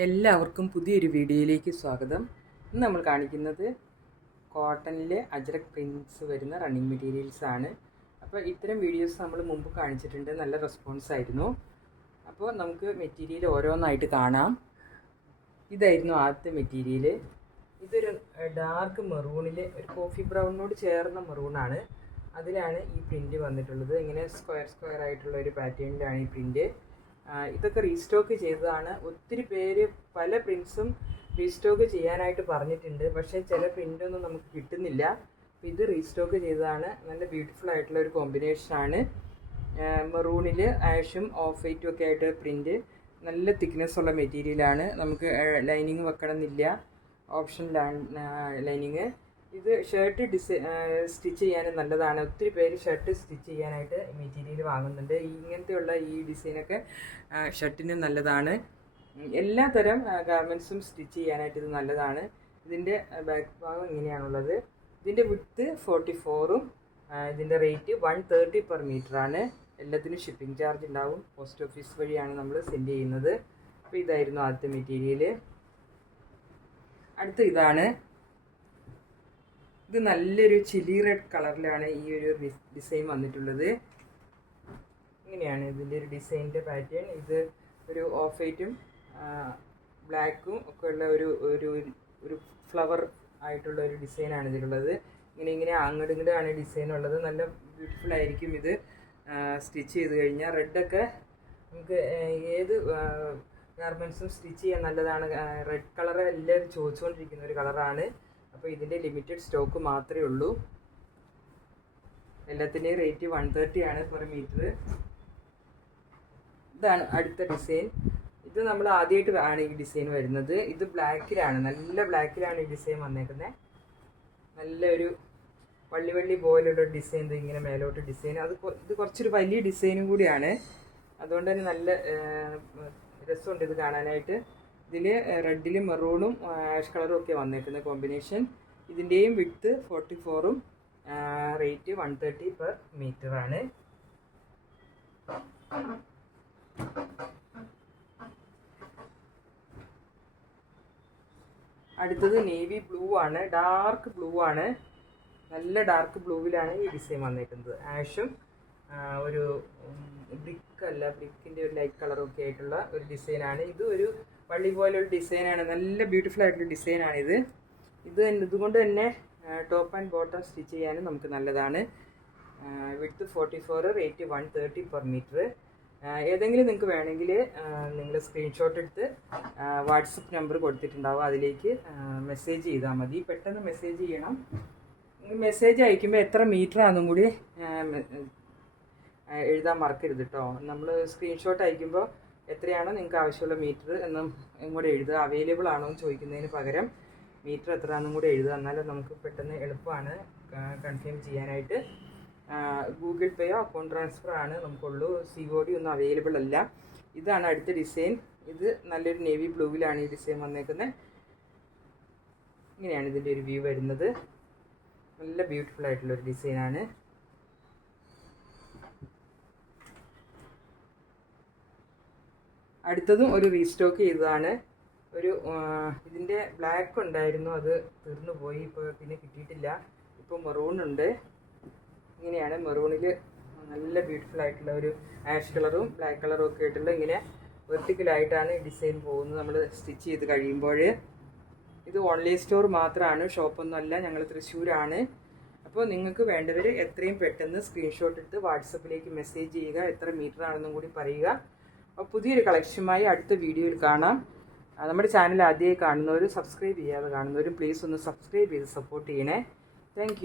എല്ലാവർക്കും പുതിയൊരു വീഡിയോയിലേക്ക് സ്വാഗതം. ഇന്ന് നമ്മൾ കാണിക്കുന്നത് കോട്ടണിലെ അജ്രക് പ്രിൻറ്റ്സ് വരുന്ന റണ്ണിങ് മെറ്റീരിയൽസ് ആണ്. അപ്പോൾ ഇത്തരം വീഡിയോസ് നമ്മൾ മുമ്പ് കാണിച്ചിട്ടുണ്ട്, നല്ല റെസ്പോൺസ് ആയിരുന്നു. അപ്പോൾ നമുക്ക് മെറ്റീരിയൽ ഓരോന്നായിട്ട് കാണാം. ഇതായിരുന്നു ആദ്യത്തെ മെറ്റീരിയൽ. ഇതൊരു ഡാർക്ക് മെറൂണിൽ ഒരു കോഫി ബ്രൗണിനോട് ചേർന്ന മെറൂണാണ്. അതിലാണ് ഈ പ്രിൻറ്റ് വന്നിട്ടുള്ളത്. ഇങ്ങനെ സ്ക്വയർ ആയിട്ടുള്ള ഒരു പാറ്റേണിലാണ് ഈ പ്രിൻറ്റ്. ഇതൊക്കെ റീസ്റ്റോക്ക് ചെയ്തതാണ്. ഒത്തിരി പേര് പല പ്രിൻറ്റ്സും റീസ്റ്റോക്ക് ചെയ്യാനായിട്ട് പറഞ്ഞിട്ടുണ്ട്, പക്ഷേ ചില പ്രിൻ്റൊന്നും നമുക്ക് കിട്ടുന്നില്ല. അപ്പോൾ ഇത് റീസ്റ്റോക്ക് ചെയ്തതാണ്. നല്ല ബ്യൂട്ടിഫുൾ ആയിട്ടുള്ള ഒരു കോമ്പിനേഷനാണ്. മെറൂണിൽ ആഷും ഓഫ് വൈറ്റും ഒക്കെ ആയിട്ട് പ്രിൻറ്റ്. നല്ല തിക്നെസ് ഉള്ള മെറ്റീരിയലാണ്. നമുക്ക് ലൈനിങ് വെക്കണമെന്നില്ല, ഓപ്ഷൻ ലൈനിങ്. ഇത് ഷർട്ട് സ്റ്റിച്ച് ചെയ്യാനും നല്ലതാണ്. ഒത്തിരി പേര് ഷർട്ട് സ്റ്റിച്ച് ചെയ്യാനായിട്ട് മെറ്റീരിയൽ വാങ്ങുന്നുണ്ട്. ഇങ്ങനത്തെയുള്ള ഈ ഡിസൈനൊക്കെ ഷർട്ടിന് നല്ലതാണ്. എല്ലാ തരം ഗാർമെൻറ്റ്സും സ്റ്റിച്ച് ചെയ്യാനായിട്ട് ഇത് നല്ലതാണ്. ഇതിൻ്റെ ബാക്ക് ഭാഗം ഇങ്ങനെയാണുള്ളത്. ഇതിൻ്റെ വിഡ്ത്ത് 44ഉം ഇതിൻ്റെ റേറ്റ് 130 പെർ മീറ്ററാണ്. എല്ലാത്തിനും ഷിപ്പിംഗ് ചാർജ് ഉണ്ടാവും. പോസ്റ്റ് ഓഫീസ് വഴിയാണ് നമ്മൾ സെൻഡ് ചെയ്യുന്നത്. അപ്പോൾ ഇതായിരുന്നു ആദ്യത്തെ മെറ്റീരിയൽ. അടുത്ത ഇതാണ്. ഇത് നല്ലൊരു ചില്ലി റെഡ് കളറിലാണ് ഈ ഒരു ഡിസൈൻ വന്നിട്ടുള്ളത്. ഇങ്ങനെയാണ് ഇതിൻ്റെ ഒരു ഡിസൈനിൻ്റെ പാറ്റേൺ. ഇത് ഒരു ഓഫ് വൈറ്റും ബ്ലാക്കും ഒക്കെ ഉള്ള ഒരു ഫ്ലവർ ആയിട്ടുള്ള ഒരു ഡിസൈനാണ് ഇതിലുള്ളത്. ഇങ്ങനെ അങ്ങോട്ടും ഇങ്ങോട്ടാണ് ഡിസൈൻ ഉള്ളത്. നല്ല ബ്യൂട്ടിഫുൾ ആയിരിക്കും ഇത് സ്റ്റിച്ച് ചെയ്ത് കഴിഞ്ഞാൽ. റെഡൊക്കെ നമുക്ക് ഏത് ഗാർമെൻറ്റ്സും സ്റ്റിച്ച് ചെയ്യാൻ നല്ലതാണ്. റെഡ് കളർ എല്ലാവരും ചോദിച്ചുകൊണ്ടിരിക്കുന്ന ഒരു കളറാണ്. അപ്പോൾ ഇതിൻ്റെ ലിമിറ്റഡ് സ്റ്റോക്ക് മാത്രമേ ഉള്ളൂ. എല്ലാത്തിൻ്റെയും റേറ്റ് 130 ആണ് പെർ മീറ്റർ. ഇതാണ് അടുത്ത ഡിസൈൻ. ഇത് നമ്മൾ ആദ്യമായിട്ട് ആണ് ഈ ഡിസൈൻ വരുന്നത്. ഇത് ബ്ലാക്കിലാണ്, നല്ല ബ്ലാക്കിലാണ് ഈ ഡിസൈൻ വന്നേക്കുന്നത്. നല്ലൊരു വള്ളി പോലുള്ള ഡിസൈൻ. ഇത് ഇങ്ങനെ മേലോട്ട് ഡിസൈൻ. ഇത് കുറച്ചൊരു വലിയ ഡിസൈനും കൂടിയാണ്. അതുകൊണ്ട് തന്നെ നല്ല രസമുണ്ട് ഇത് കാണാനായിട്ട്. ഇതിൽ റെഡിൽ മെറൂണും ആഷ് കളറും ഒക്കെ വന്നേക്കുന്ന കോമ്പിനേഷൻ. ഇതിൻ്റെയും വിഡ്ത്ത് 44ഉം റേറ്റ് 130 പെർ മീറ്ററാണ്. അടുത്തത് നേവി ബ്ലൂ ആണ്. ഡാർക്ക് ബ്ലൂ ആണ്. നല്ല ഡാർക്ക് ബ്ലൂവിലാണ് ഈ ഡിസൈൻ വന്നേക്കുന്നത്. ആഷും ഒരു ബ്രിക്കിൻ്റെ ഒരു ലൈറ്റ് കളറും ഒക്കെ ആയിട്ടുള്ള ഒരു ഡിസൈനാണ്. ഇത് ഒരു വള്ളി പോലൊരു ഡിസൈനാണ്. നല്ല ബ്യൂട്ടിഫുൾ ആയിട്ടുള്ള ഡിസൈനാണിത്. ഇതുകൊണ്ട് തന്നെ ടോപ്പ് ആൻഡ് ബോട്ടം സ്റ്റിച്ച് ചെയ്യാനും നമുക്ക് നല്ലതാണ്. Width 44, rate 130 per metre. ഏതെങ്കിലും നിങ്ങൾക്ക് വേണമെങ്കിൽ നിങ്ങൾ സ്ക്രീൻഷോട്ട് എടുത്ത് വാട്സപ്പ് നമ്പർ കൊടുത്തിട്ടുണ്ടാവും, അതിലേക്ക് മെസ്സേജ് ചെയ്താൽ മതി. പെട്ടെന്ന് മെസ്സേജ് ചെയ്യണം. മെസ്സേജ് അയക്കുമ്പോൾ എത്ര മീറ്റർ ആണെന്നും കൂടി എഴുതാൻ മറക്കരുത് കേട്ടോ. നമ്മൾ സ്ക്രീൻഷോട്ട് അയക്കുമ്പോൾ എത്രയാണോ നിങ്ങൾക്ക് ആവശ്യമുള്ള മീറ്റർ എന്നും കൂടെ എഴുതുക. അവൈലബിൾ ആണോ എന്ന് ചോദിക്കുന്നതിന് പകരം മീറ്റർ എത്രയാണെന്നും കൂടെ എഴുതുക. എന്നാലും നമുക്ക് പെട്ടെന്ന് എളുപ്പമാണ് കൺഫേം ചെയ്യാനായിട്ട്. ഗൂഗിൾ പേയോ അക്കൗണ്ട് ട്രാൻസ്ഫർ ആണ് നമുക്കുള്ളൂ. COD ഒന്നും അവൈലബിൾ അല്ല. ഇതാണ് അടുത്ത ഡിസൈൻ. ഇത് നല്ലൊരു നേവി ബ്ലൂവിലാണ് ഈ ഡിസൈൻ വന്നേക്കുന്നത്. ഇങ്ങനെയാണ് ഇതിൻ്റെ ഒരു വ്യൂ വരുന്നത്. നല്ല ബ്യൂട്ടിഫുൾ ആയിട്ടുള്ളൊരു ഡിസൈനാണ്. അടുത്തതും ഒരു റീസ്റ്റോക്ക് ചെയ്തതാണ്. ഇതിൻ്റെ ബ്ലാക്ക് ഉണ്ടായിരുന്നു, അത് തീർന്നു പോയി. ഇപ്പോൾ പിന്നെ കിട്ടിയിട്ടില്ല. ഇപ്പോൾ മെറൂൺ ഉണ്ട്. ഇങ്ങനെയാണ് മെറൂണിൽ നല്ല ബ്യൂട്ടിഫുൾ ആയിട്ടുള്ള ഒരു ആഷ് കളറും ബ്ലാക്ക് കളറും ഒക്കെ ആയിട്ടുള്ള ഇങ്ങനെ വെർട്ടിക്കലായിട്ടാണ് ഈ ഡിസൈൻ പോകുന്നത് നമ്മൾ സ്റ്റിച്ച് ചെയ്ത് കഴിയുമ്പോൾ. ഇത് ഓൺലൈൻ സ്റ്റോർ മാത്രമാണ്, ഷോപ്പൊന്നുമല്ല. ഞങ്ങൾ തൃശ്ശൂരാണ്. അപ്പോൾ നിങ്ങൾക്ക് വേണ്ടവർ എത്രയും പെട്ടെന്ന് സ്ക്രീൻഷോട്ട് എടുത്ത് വാട്സപ്പിലേക്ക് മെസ്സേജ് ചെയ്യുക. എത്ര മീറ്റർ ആണെന്നും കൂടി പറയുക. അപ്പോൾ പുതിയൊരു കളക്ഷനുമായി അടുത്ത വീഡിയോയിൽ കാണാം. നമ്മുടെ ചാനൽ ആദ്യമായി കാണുന്നവരും സബ്സ്ക്രൈബ് ചെയ്യാതെ കാണുന്നവരും പ്ലീസ് ഒന്ന് സബ്സ്ക്രൈബ് ചെയ്ത് സപ്പോർട്ട് ചെയ്യണേ. താങ്ക്